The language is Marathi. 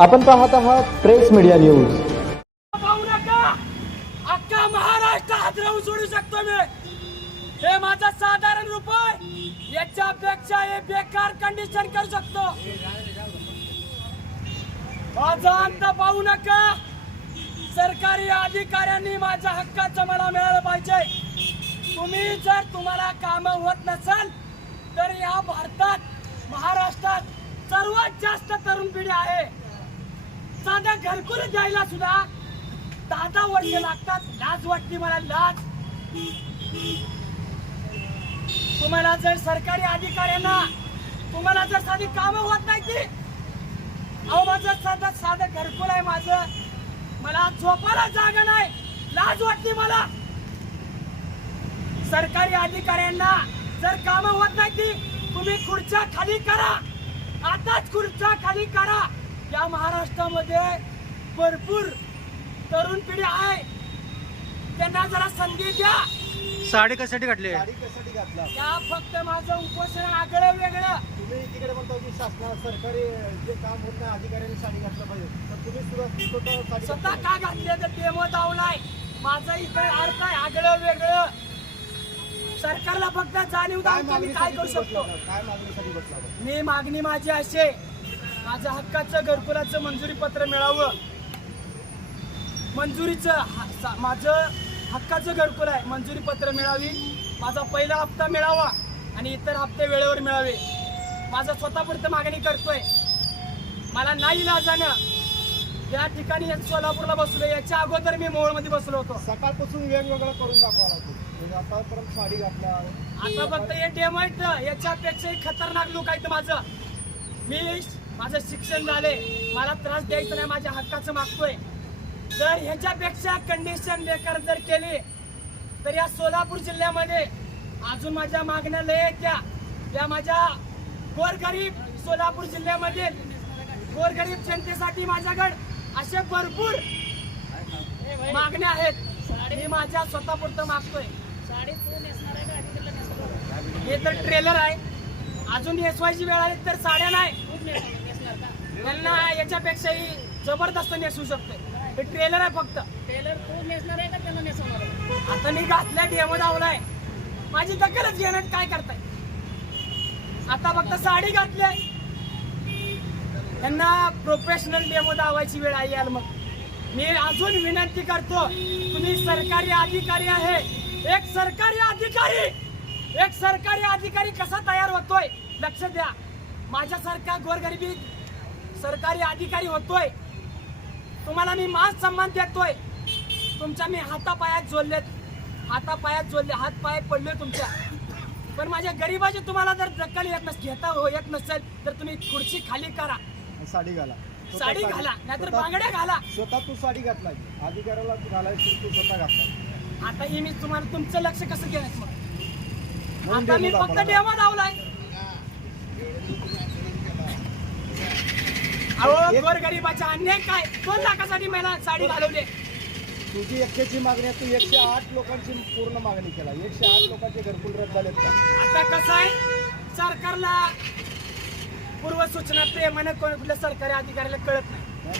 आपण पाहत आहात प्रेस मीडिया न्यूज. पाहू नका, अख्खा महाराष्ट्र हादरवून सोडू शकतो मी. हे माझा साधारण रुपये याच्यापेक्षा हे बेकार कंडिशन करू शकतो. माझा अंत पाहू नका. सरकारी अधिकाऱ्यांनी माझ्या हक्काचं मला मिळालं पाहिजे. तुम्ही जर तुम्हाला काम होत नसेल तर या भारतात महाराष्ट्रात सर्वात जास्त तरुण पिढी आहे. साधा घरकुल द्यायला सुद्धा 10 वर्ष लागतात. लाज वाटते मला, लाज. तुम्हाला जर सरकारी अधिकाऱ्यांना तुम्हाला जर साधी कामं होत नाही ती, अहो माझं साधं घरकुल आहे माझं, मला झोपायला जागा नाही, लाज वाटते मला. सरकारी अधिकाऱ्यांना जर कामं होत नाही ती तुम्ही खुर्च्या खाली करा, आताच खुर्च्या खाली करा. या महाराष्ट्रामध्ये भरपूर तरुण पिढी आहे, त्यांना जरा संधी द्या. साडी कशासाठी घातली? साडी कशासाठी घातला? या फक्त माझं उपोषण आगळं वेगळं. तुम्ही तिकडे म्हणता की शासना सरकारी जे काम होत नाही अधिकाऱ्यांनी साडी घातलं पाहिजे, तर तुम्ही सुद्धा स्वतः का घातली तर डेमो दावलाय. माझं इकडे अर्थ आहे आगळं वेगळं. सरकारला फक्त जाणीव दाखवून मी काय करू शकतो. काय मागणीसाठी बसला? मी मागणी माझी अशी, माझ्या हक्काचं घरकुलाचं मंजुरी पत्र मिळावं. मंजुरीचं माझं हक्काचं घरकुल आहे, मंजुरी पत्र मिळावी. माझा पहिला हप्ता मिळावा आणि इतर हप्ते वेळेवर मिळावे. माझं स्वतःपुरतं मागणी करतोय. मला नाही लाजानं या ठिकाणी सोलापूरला बसलो, याच्या अगोदर मी मोहोळमध्ये बसलो होतो. सकाळपासून वेगवेगळं करून दाखवा लागतो. म्हणजे आतापर्यंत साडी घातल्या, आता फक्त हे डेमो आहेत, याच्यापेक्षाही खतरनाक लोक आहेत. माझं शिक्षण झाले, मला त्रास द्यायचा नाही, माझ्या हक्काचं मागतोय. जर ह्याच्यापेक्षा कंडिशन बेकार जर केली तर या सोलापूर जिल्ह्यामध्ये अजून माझ्या मागण्या लय आहेत. त्या माझ्या गोरगरीब सोलापूर जिल्ह्यामध्ये गोरगरीब जनतेसाठी माझ्याकडे असे भरपूर मागण्या आहेत. मी माझ्या स्वतःपुरतं मागतोय. हे तर ट्रेलर आहे, अजून नेसवायची वेळ आली तर साड्या नाही. त्यांना याच्यापेक्षाही जबरदस्त नेसवू शकते. हे ट्रेलर आहे फक्त. टेलर तू नेसणार आहे का त्यांना नेसवणार आहे? आता मी घातल्या डेमो दावलाय, माझी दखलच घेण्यात काय करताय. आता फक्त साडी घातली, त्यांना प्रोफेशनल डेमो दावायची वेळ आई यार. मग मी अजून विनंती करतो, तुम्ही सरकारी अधिकारी आहे, एक सरकारी अधिकारी कसा तयार होतोय लक्ष द्या. माझ्यासारखा गोरगरिबी सरकारी अधिकारी होतोय, तुम्हाला मी मान सन्मान देतोय. तुमच्या मी हातापायात जोडले, हात पाय पडले तुमच्या. पण माझ्या गरीबाची तुम्हाला जर दखल येत नसेल तर तुम्ही खुर्ची खाली करा, साडी घाला, साडी घाला, नाहीतर बांगड्या घाला. स्वतः तू साडी घातलाय, अधिकाऱ्याला घालायची तू स्वतः घातला. आता ही मी तुम्हाला तुमचं लक्ष कसं घ्यायचं मग? आता मी फक्त डेमो दावलाय. अहो गोरगरिबाचा अन्याय काय, 2 लाखासाठी मला साडी घालवली. तुझी एकट्याची मागणी आहे, तू 108 लोकांची पूर्ण मागणी केला. 108 लोकांचे घरकुल रद्द झालेत का? आता कसं आहे, सरकारला पूर्व सूचना प्रेमाने कुठल्या सरकारी अधिकाऱ्याला कळत नाही.